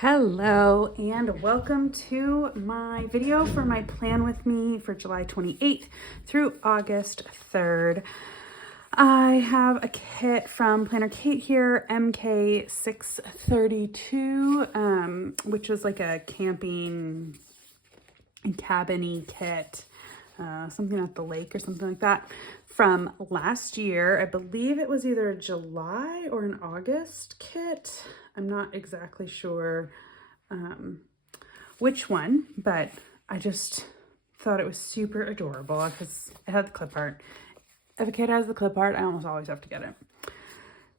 Hello and welcome to my video for my plan with me for July 28th through August 3rd. I have a kit from Planner Kate here, MK632, which is like a camping and cabin-y kit, something at the lake or something like that, from last year. I believe it was either a July or an August kit. I'm not exactly sure which one, but I just thought it was super adorable because it had the clip art. If a kid has the clip art, I almost always have to get it.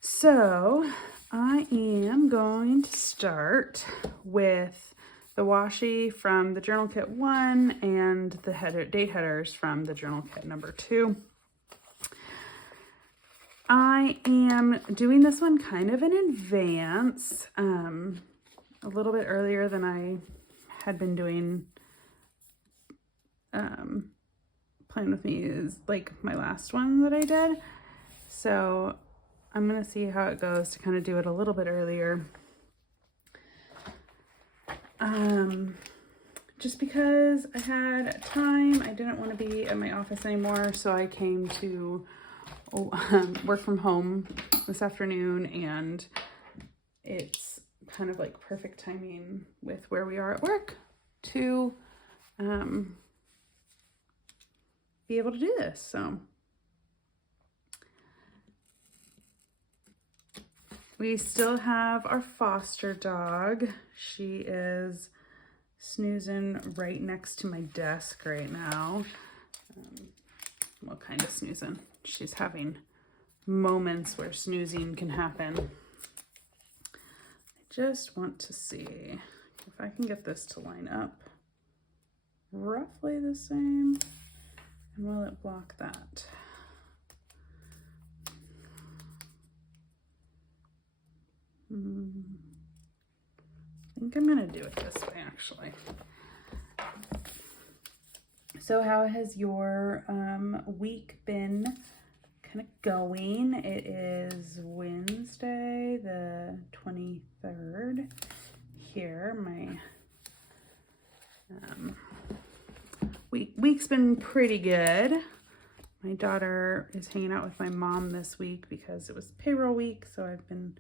So I am going to start with the washi from the journal kit 1 and the date headers from the journal kit number 2. I am doing this one kind of in advance, a little bit earlier than I had been doing. Plan with me is like my last one that I did. So I'm going to see how it goes to kind of do it a little bit earlier. Just because I had time, I didn't want to be at my office anymore, so I came to work from home this afternoon, and it's kind of like perfect timing with where we are at work to be able to do this. So we still have our foster dog. She is snoozing right next to my desk right now. Well, kind of snoozing. She's having moments where snoozing can happen. I just want to see if I can get this to line up roughly the same. And will it block that? I think I'm gonna do it this way, actually. So how has your week been kind of going? It is Wednesday the 23rd here. My week's been pretty good. My daughter is hanging out with my mom this week because it was payroll week, so I've been,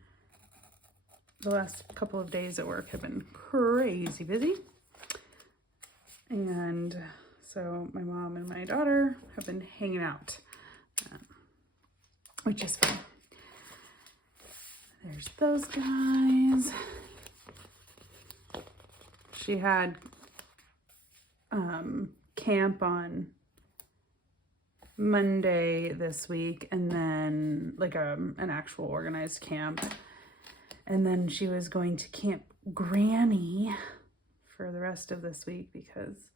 the last couple of days at work have been crazy busy. And so my mom and my daughter have been hanging out, which is fun. There's those guys. She had camp on Monday this week, and then like an actual organized camp. And then she was going to Camp Granny for the rest of this week because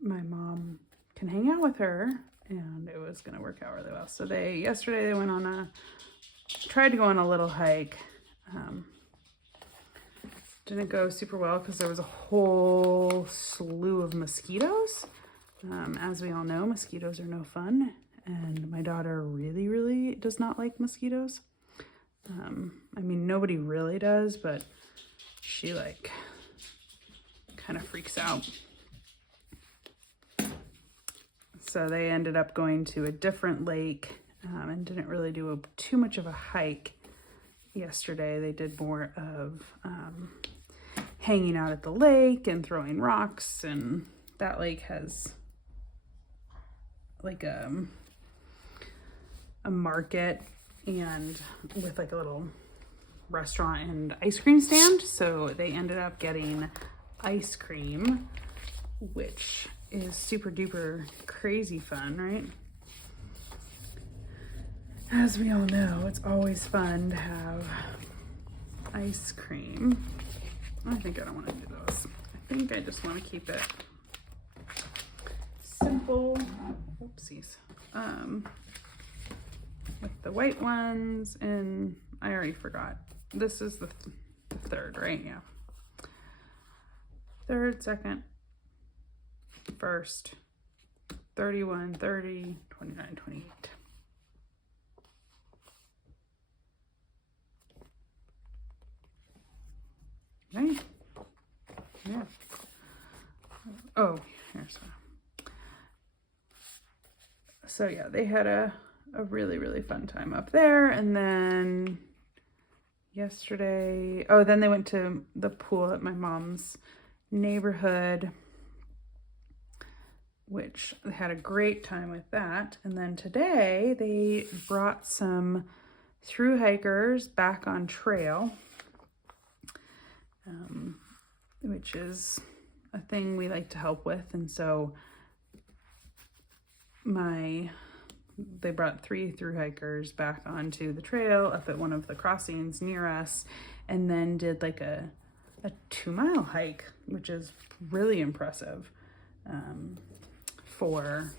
my mom can hang out with her, and it was going to work out really well. So yesterday they went on tried to go on a little hike. Didn't go super well because there was a whole slew of mosquitoes. As we all know, mosquitoes are no fun, and my daughter really, really does not like mosquitoes. I mean, nobody really does, but she like kind of freaks out. So they ended up going to a different lake and didn't really do too much of a hike yesterday. They did more of hanging out at the lake and throwing rocks, and that lake has like a market and with like a little restaurant and ice cream stand. So they ended up getting ice cream, which is super duper crazy fun, right? As we all know, it's always fun to have ice cream. I think I don't want to do those. I think I just want to keep it simple. Oopsies. With the white ones, and I already forgot. This is the third, right? Yeah. Third, second, first, 31, 30, 29, 28. right? Yeah. Oh, here's one. So yeah, they had a really, really fun time up there. And then yesterday, oh, then they went to the pool at my mom's neighborhood, which they had a great time with that. And then today they brought some thru hikers back on trail, which is a thing we like to help with. And so they brought 3 thru hikers back onto the trail up at one of the crossings near us, and then did like a 2-mile hike, which is really impressive for,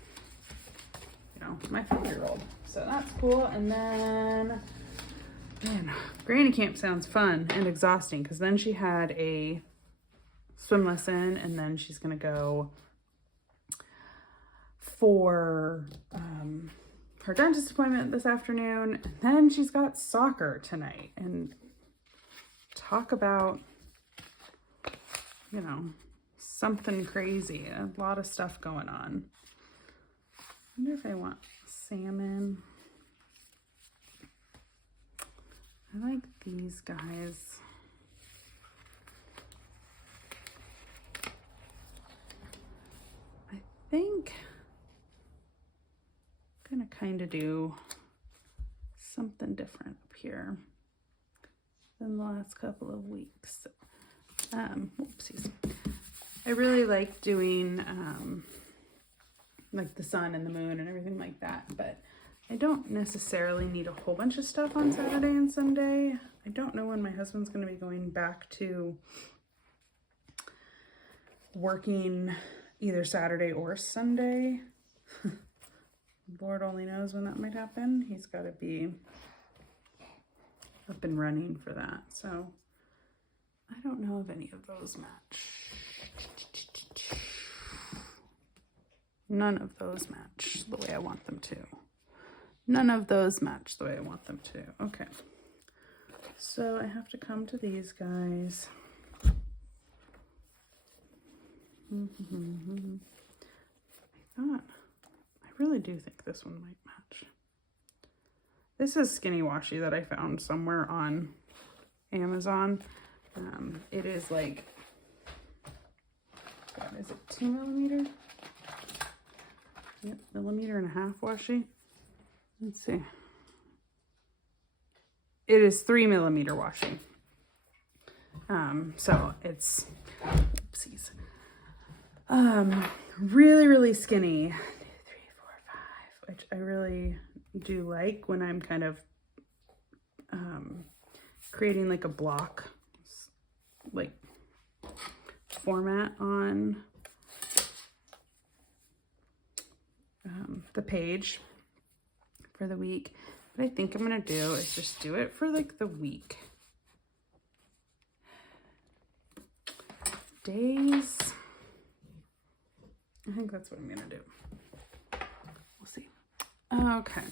you know, my 5-year-old. So that's cool. And then, man, Granny Camp sounds fun and exhausting, because then she had a swim lesson, and then she's gonna go for her dentist appointment this afternoon, and then she's got soccer tonight. And talk about, you know, something crazy. A lot of stuff going on. I wonder if I want salmon. I like these guys. I think I'm gonna kind of do something different up here than the last couple of weeks. Whoopsies. I really like doing like the sun and the moon and everything like that, but I don't necessarily need a whole bunch of stuff on Saturday and Sunday. I don't know when my husband's going to be going back to working either Saturday or Sunday. Lord only knows when that might happen. He's got to be up and running for that. So I don't know if any of those match. None of those match the way I want them to. None of those match the way I want them to. Okay. So I have to come to these guys. I really do think this one might match. This is Skinny Washi that I found somewhere on Amazon. It is like, God, is it 2mm? Yep, 1.5mm washi. Let's see. It is 3mm washi. So it's, oopsies. Really, really skinny. 2, 3, 4, 5, which I really do like when I'm kind of creating like a block like format on the page for the week. What I think I'm gonna do is just do it for like the week. Days. I think that's what I'm gonna do. We'll see. Okay,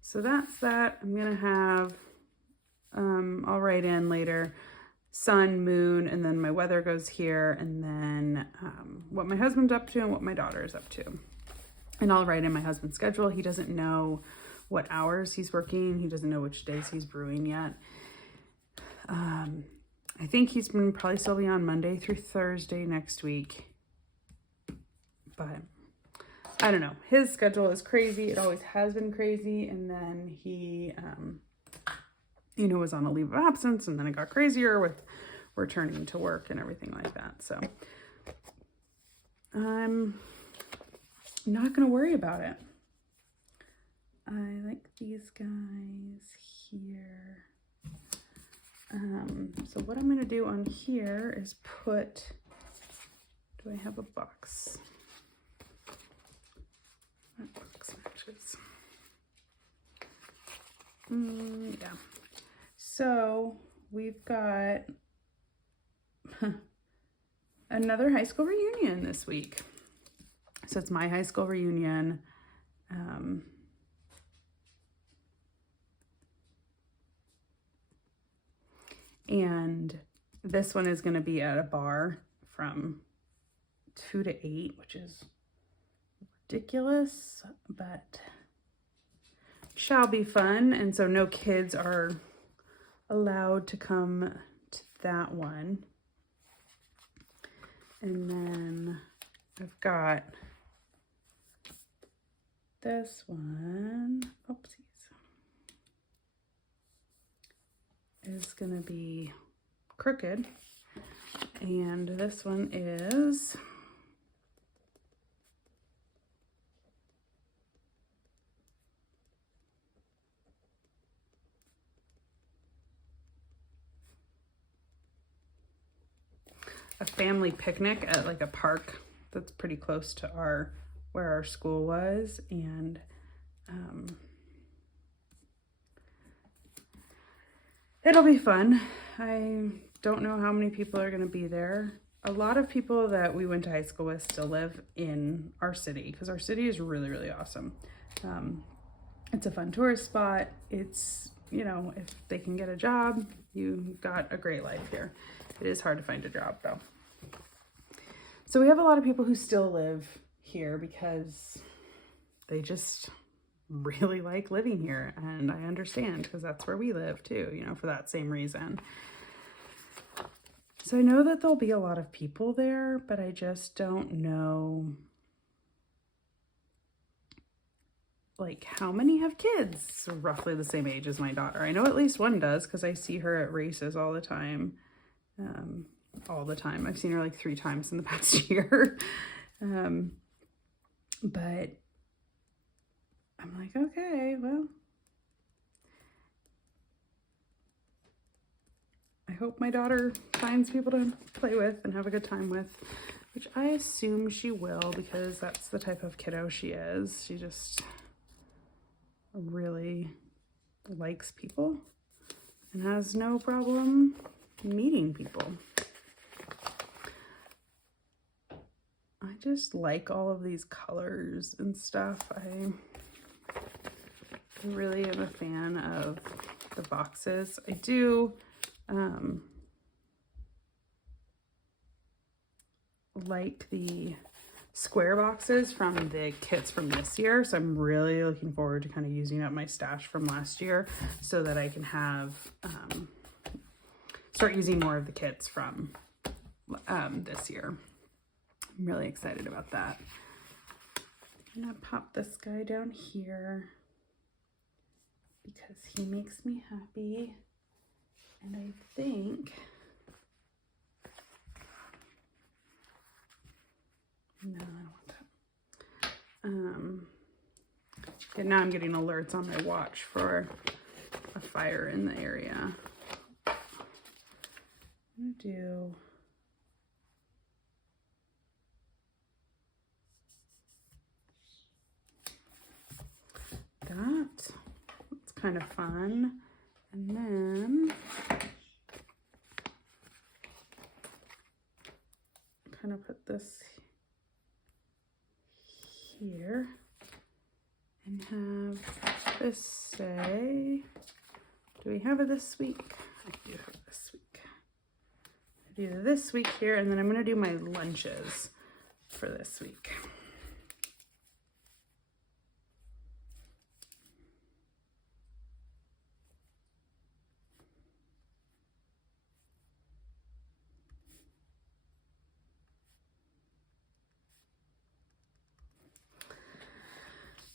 so that's that. I'm gonna have, I'll write in later, sun, moon, and then my weather goes here, and then what my husband's up to and what my daughter is up to. And I'll write in my husband's schedule. He doesn't know what hours he's working. He doesn't know which days he's brewing yet. I think he's going to probably still be on Monday through Thursday next week. But I don't know. His schedule is crazy. It always has been crazy. And then he, you know, was on a leave of absence, and then it got crazier with returning to work and everything like that. So I'm not going to worry about it. I like these guys here. So what I'm going to do on here is put, do I have a box? What box matches? Yeah. So we've got another high school reunion this week. So it's my high school reunion. And This one is going to be at a bar from 2 to 8, which is ridiculous, but shall be fun. And so no kids are allowed to come to that one. And then I've got this one, oopsies, is gonna be crooked. And this one is a family picnic at like a park that's pretty close to where our school was. And it'll be fun. I don't know how many people are going to be there. A lot of people that we went to high school with still live in our city because our city is really, really awesome. It's a fun tourist spot. It's, you know, if they can get a job, you got a great life here. It is hard to find a job though. So we have a lot of people who still live here because they just really like living here, and I understand because that's where we live too, you know, for that same reason. So I know that there'll be a lot of people there, but I just don't know like how many have kids roughly the same age as my daughter. I know at least one does because I see her at races all the time. I've seen her like 3 times in the past year. But I'm like, okay, well, I hope my daughter finds people to play with and have a good time with, which I assume she will because that's the type of kiddo she is. She just really likes people and has no problem meeting people. I just like all of these colors and stuff. I really am a fan of the boxes. I do like the square boxes from the kits from this year, so I'm really looking forward to kind of using up my stash from last year so that I can have start using more of the kits from this year. I'm really excited about that. I'm gonna pop this guy down here because he makes me happy, and I think no, I don't want that. And now I'm getting alerts on my watch for a fire in the area. I'm gonna do that. It's kind of fun. And then kind of put this here and have this say, do we have it this week? I do have it this week. I do this week here, and then I'm going to do my lunches for this week.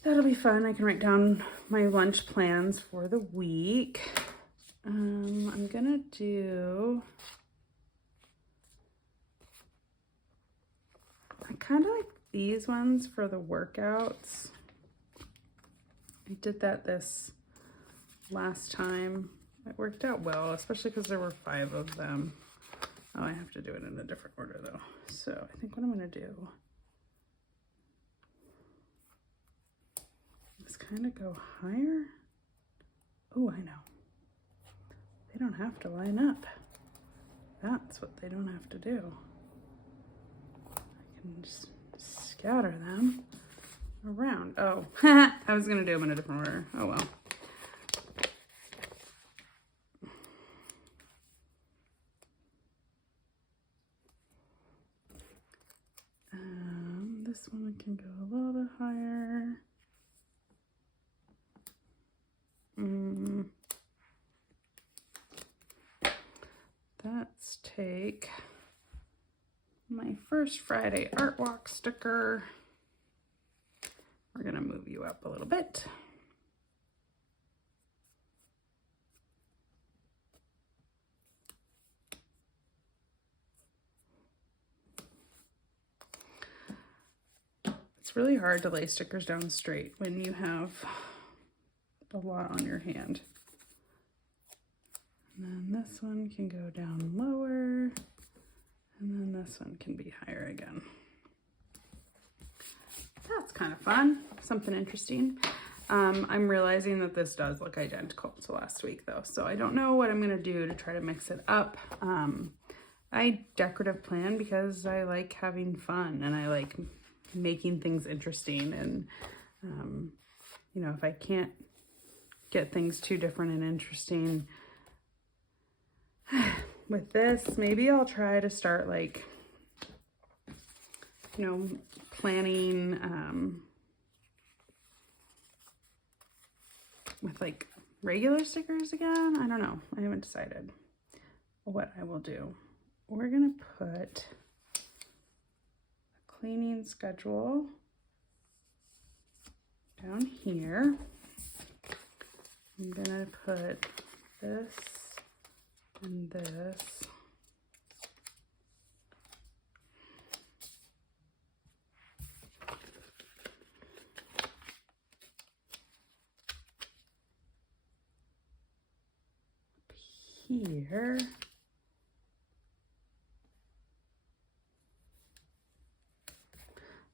That'll be fun. I can write down my lunch plans for the week. I'm gonna do, I kind of like these ones for the workouts. I did that this last time. It worked out well, especially because there were 5 of them. Oh, I have to do it in a different order though. So I think what I'm gonna do is kind of go higher. Oh, I know. They don't have to line up. That's what they don't have to do. I can just scatter them around. Oh, I was gonna do them in a different order. Oh well. one can go a little bit higher. Let's take my first Friday Art Walk sticker. We're gonna move you up a little bit. It's really hard to lay stickers down straight when you have a lot on your hand. And then this one can go down lower, and then this one can be higher again. That's kind of fun, something interesting. I'm realizing that this does look identical to last week though, so I don't know what I'm gonna do to try to mix it up. I decorative plan because I like having fun and I like making things interesting, and you know, if I can't get things too different and interesting with this, maybe I'll try to start like, you know, planning with like regular stickers again. I don't know. I haven't decided what I will do. We're gonna put a cleaning schedule down here. I'm gonna put this and this. Here.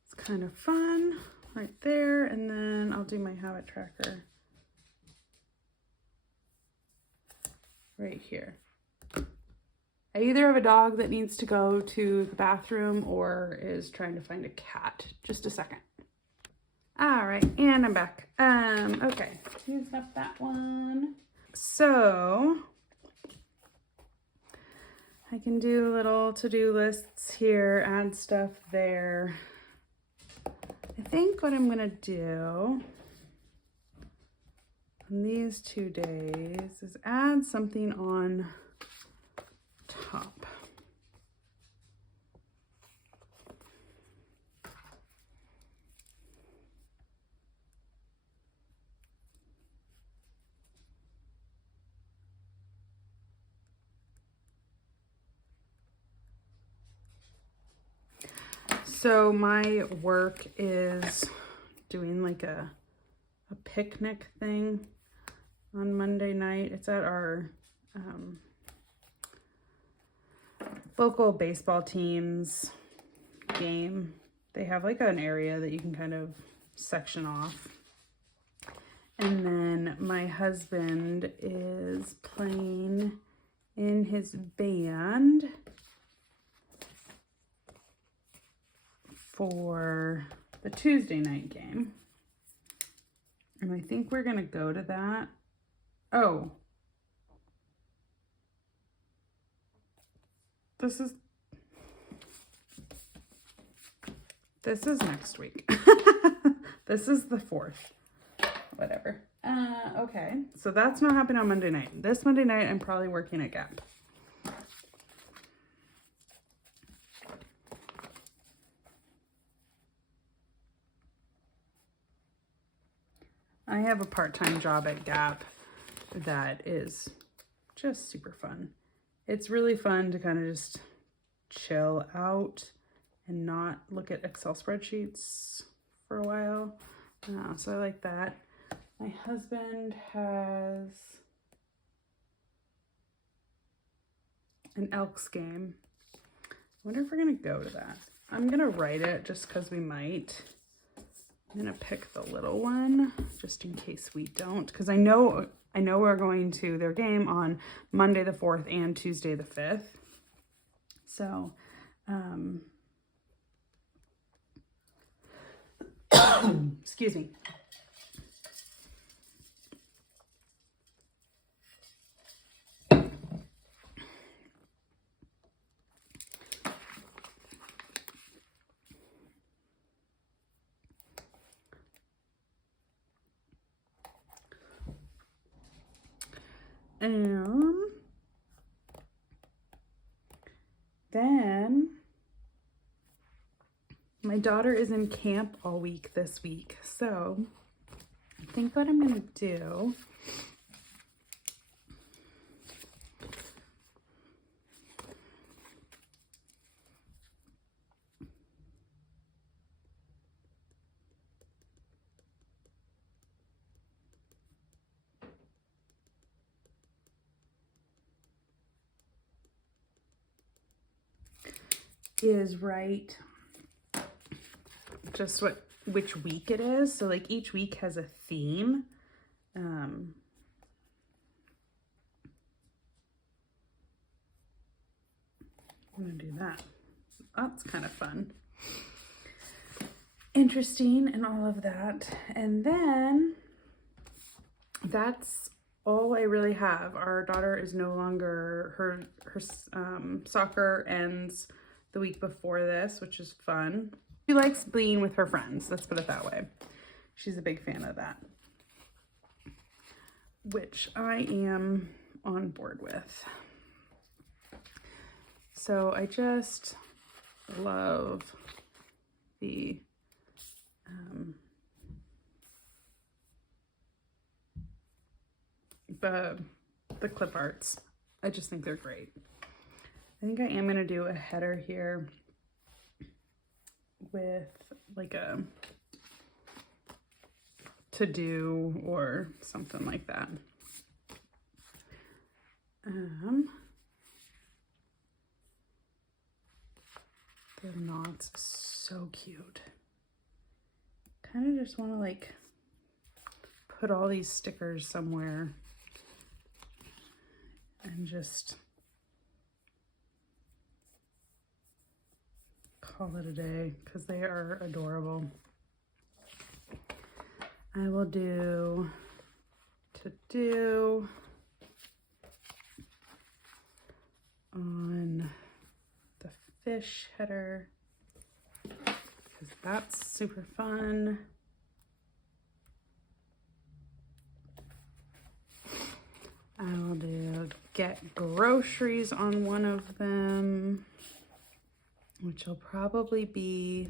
It's kind of fun right there, and then I'll do my habit tracker right here. I either have a dog that needs to go to the bathroom or is trying to find a cat. Just a second. All right, and I'm back. Okay, use up that one. So I can do little to-do lists here, add stuff there. I think what I'm gonna do on these 2 days is add something on top. So my work is doing like a picnic thing on Monday night. It's at our local baseball team's game. They have like an area that you can kind of section off. And then my husband is playing in his band for the Tuesday night game. And I think we're gonna go to that. Oh. This is next week. This is the 4th. Whatever. Okay. So that's not happening on Monday night. This Monday night, I'm probably working at Gap. I have a part-time job at Gap that is just super fun. It's really fun to kind of just chill out and not look at Excel spreadsheets for a while. So I like that. My husband has an Elks game. I wonder if we're gonna go to that. I'm gonna write it just because we might. I'm gonna pick the little one just in case we don't, because I know we're going to their game on Monday the 4th and Tuesday the 5th. So, excuse me. And then my daughter is in camp all week this week. So I think what I'm gonna do is write just which week it is. So like each week has a theme. I'm gonna do that. That's kind of fun. Interesting and all of that. And then that's all I really have. Our daughter is no longer, her soccer ends the week before this, which is fun. She likes being with her friends, let's put it that way. She's a big fan of that, which I am on board with. So I just love the clip arts. I just think they're great. I think I am going to do a header here with like a to do or something like that. The knots, so cute. Kind of just want to like put all these stickers somewhere and just call it a day because they are adorable. I will do to do on the fish header because that's super fun. I will do get groceries on one of them, which will probably be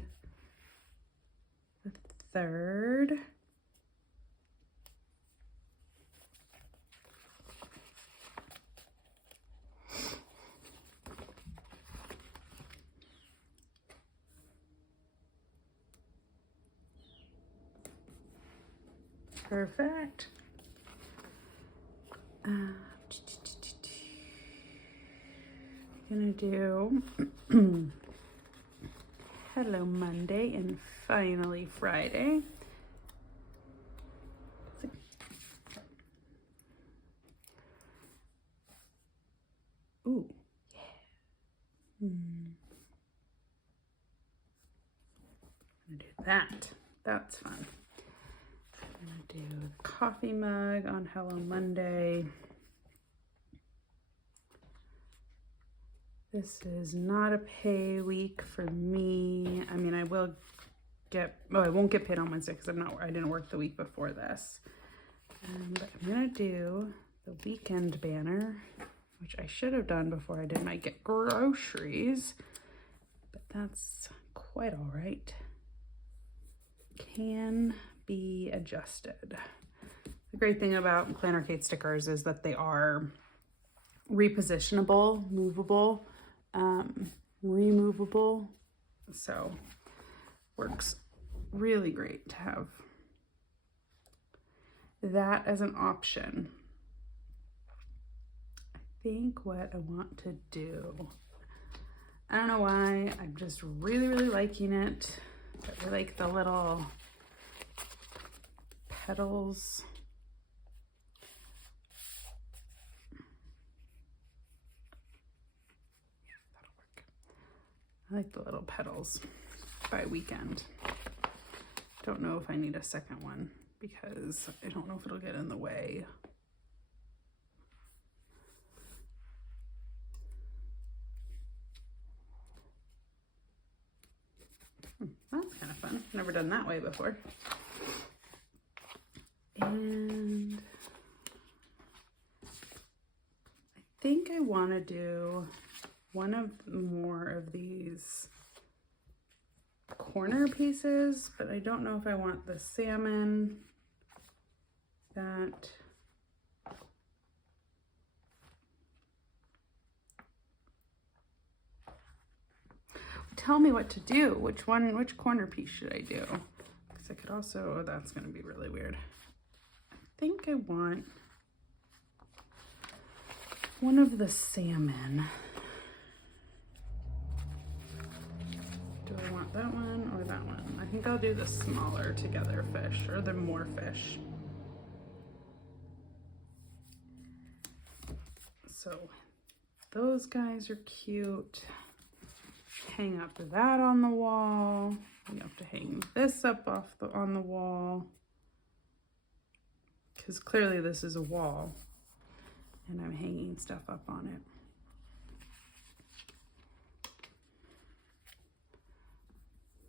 the third. Perfect. Gonna do Hello Monday and finally Friday. Ooh, yeah. I'm gonna do that. That's fun. I'm gonna do the coffee mug on Hello Monday. This is not a pay week for me. I mean, I will get, oh, I won't get paid on Wednesday because I didn't work the week before this. But I'm gonna do the weekend banner, which I should have done before I did my get groceries, but that's quite all right. Can be adjusted. The great thing about Planner Kate stickers is that they are repositionable, movable, removable, so works really great to have that as an option. I think what I want to do, I don't know why, I'm just really liking it. I like the little petals. I like the little petals by weekend. Don't know if I need a second one because I don't know if it'll get in the way. That's kind of fun. Never done that way before. And want to do one of more of these corner pieces, but I don't know if I want the salmon. That tell me what to do. Which corner piece should I do? Because I could also, oh, that's going to be really weird. I think I want one of the salmon. Do I want that one or that one? I think I'll do the smaller together fish, or the more fish. So those guys are cute. Hang up that on the wall. We have to hang this up on the wall, because clearly this is a wall and I'm hanging stuff up on it.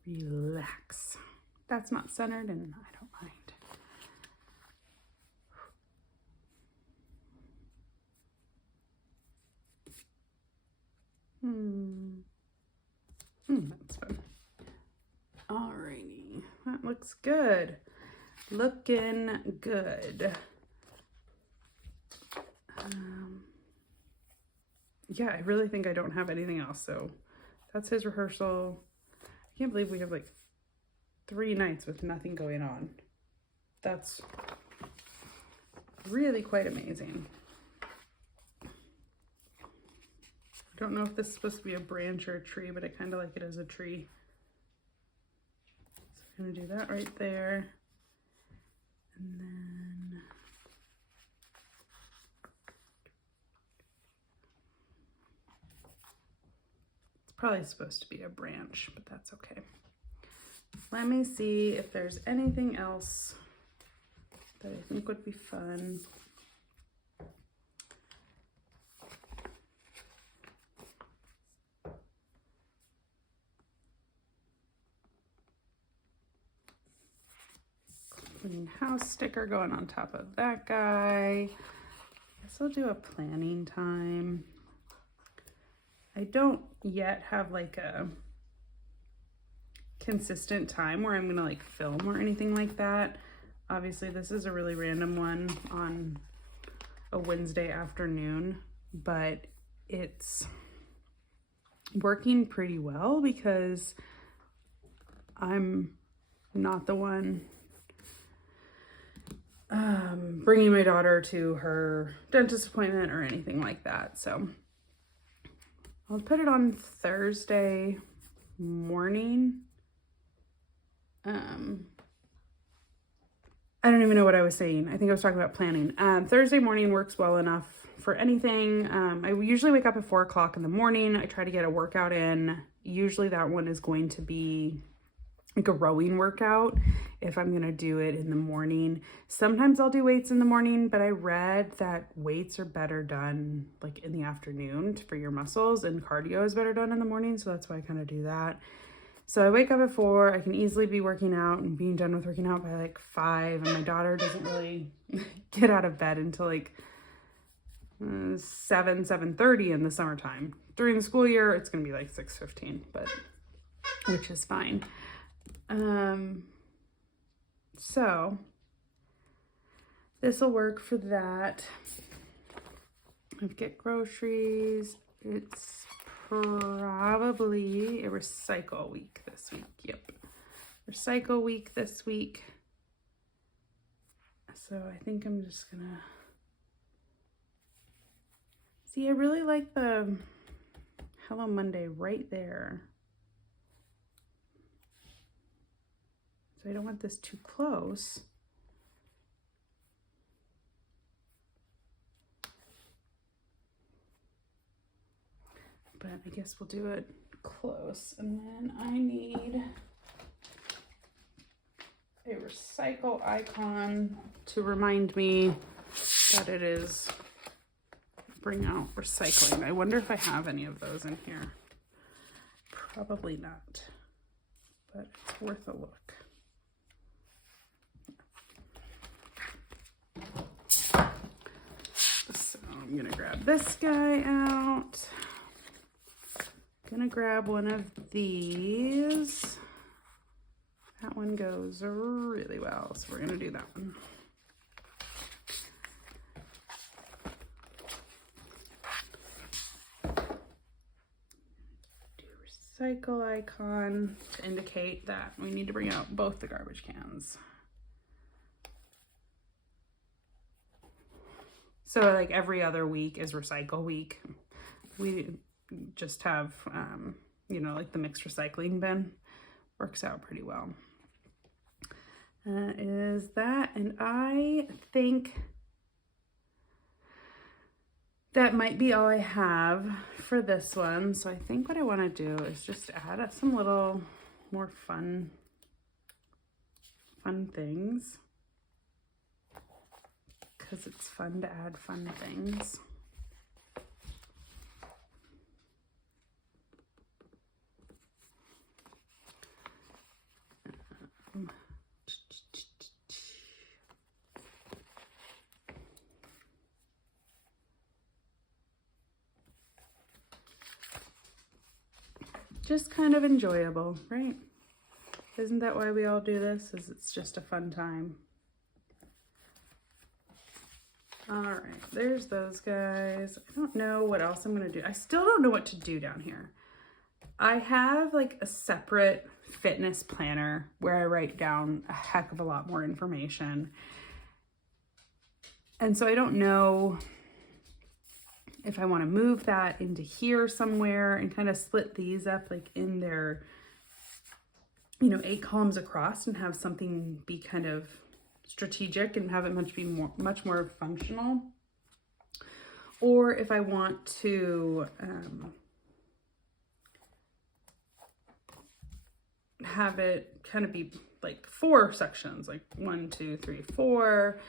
Relax. That's not centered and I don't mind. That's fun. Alrighty, that looks good. Looking good. Yeah, I really think I don't have anything else. So that's his rehearsal. I can't believe we have like 3 nights with nothing going on. That's really quite amazing. I don't know if this is supposed to be a branch or a tree, but I kind of like it as a tree. So I'm going to do that right there. And then it's probably supposed to be a branch, but that's okay. Let me see if there's anything else that I think would be fun. Clean house sticker going on top of that guy. I guess I'll do a planning time. I don't yet have like a consistent time where I'm gonna like film or anything like that. Obviously this is a really random one on a Wednesday afternoon, but it's working pretty well because I'm not the one bringing my daughter to her dentist appointment or anything like that. So I'll put it on Thursday morning. I don't even know what I was saying. I think I was talking about planning. Thursday morning works well enough for anything. I usually wake up at 4 o'clock in the morning. I try to get a workout in. Usually that one is going to be like a rowing workout if I'm gonna do it in the morning. Sometimes I'll do weights in the morning, but I read that weights are better done like in the afternoon for your muscles, and cardio is better done in the morning, so that's why I kind of do that. So I wake up at 4, I can easily be working out and being done with working out by like 5, and my daughter doesn't really get out of bed until like 7:30 in the summertime. During the school year, it's gonna be like 6:15, but which is fine. So this will work for that. I'd get groceries. It's probably a recycle week this week. Yep. Recycle week this week. So I think I'm just gonna see, I really like the Hello Monday right there. So I don't want this too close. But I guess we'll do it close. And then I need a recycle icon to remind me that it is bring out recycling. I wonder if I have any of those in here. Probably not, but it's worth a look. So I'm gonna grab this guy out. Gonna grab one of these. That one goes really well, so we're gonna do that one. Do recycle icon to indicate that we need to bring out both the garbage cans. So like every other week is recycle week. We just have, you know, like the mixed recycling bin. Works out pretty well. Is that, and I think that might be all I have for this one. So I think what I want to do is just add some little more fun things, because it's fun to add fun things. Just kind of enjoyable, right? Isn't that why we all do this? Is it's just a fun time. All right, there's those guys. I don't know what else I'm gonna do. I still don't know what to do down here. I have like a separate fitness planner where I write down a heck of a lot more information. And so I don't know if I want to move that into here somewhere and kind of split these up like in their, you know, 8 columns across and have something be kind of strategic and have it much more functional. Or if I want to have it kind of be like 4 sections, like 1, 2, 3, 4,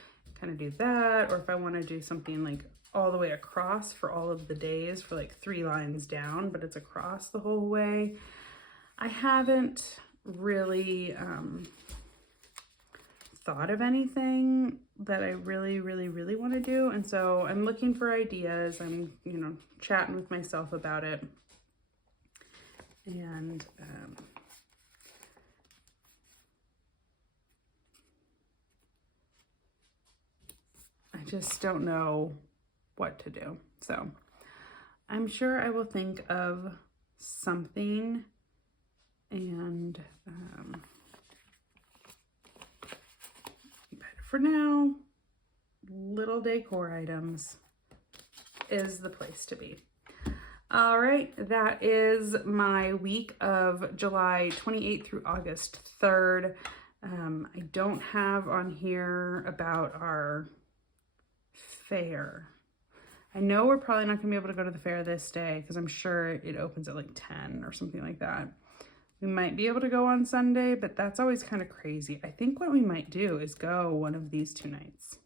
kind of do that. Or if I want to do something like all the way across for all of the days for like 3 lines down, but it's across the whole way. I haven't really thought of anything that I really want to do. And so I'm looking for ideas. I'm, you know, chatting with myself about it. And I just don't know what to do. So I'm sure I will think of something, and but for now, little decor items is the place to be. All right, that is my week of July 28th through August 3rd. I don't have on here about our fair. I know we're probably not gonna be able to go to the fair this day because I'm sure it opens at like 10 or something like that. We might be able to go on Sunday, but that's always kind of crazy. I think what we might do is go one of these 2 nights.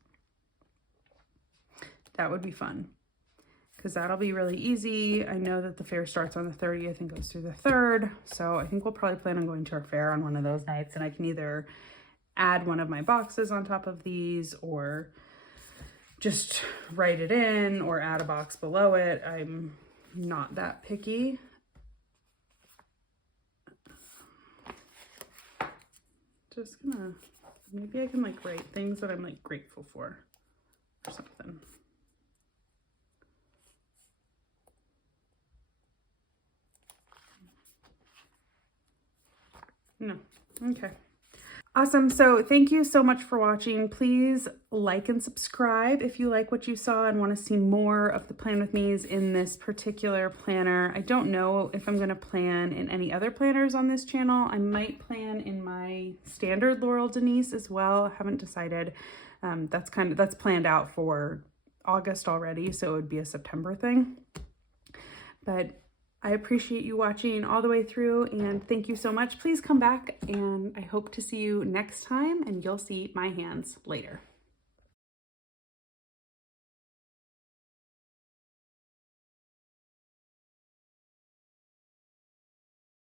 That would be fun because that'll be really easy. I know that the fair starts on the 30th and goes through the 3rd. So I think we'll probably plan on going to our fair on one of those nights, and I can either add one of my boxes on top of these or just write it in or add a box below it. I'm not that picky. Just gonna, maybe I can like write things that I'm like grateful for or something. No, okay. Awesome. So thank you so much for watching. Please like and subscribe if you like what you saw and want to see more of the Plan With Me's in this particular planner. I don't know if I'm going to plan in any other planners on this channel. I might plan in my standard Laurel Denise as well. I haven't decided. That's planned out for August already, so it would be a September thing. But I appreciate you watching all the way through, and thank you so much. Please come back, and I hope to see you next time, and you'll see my hands later.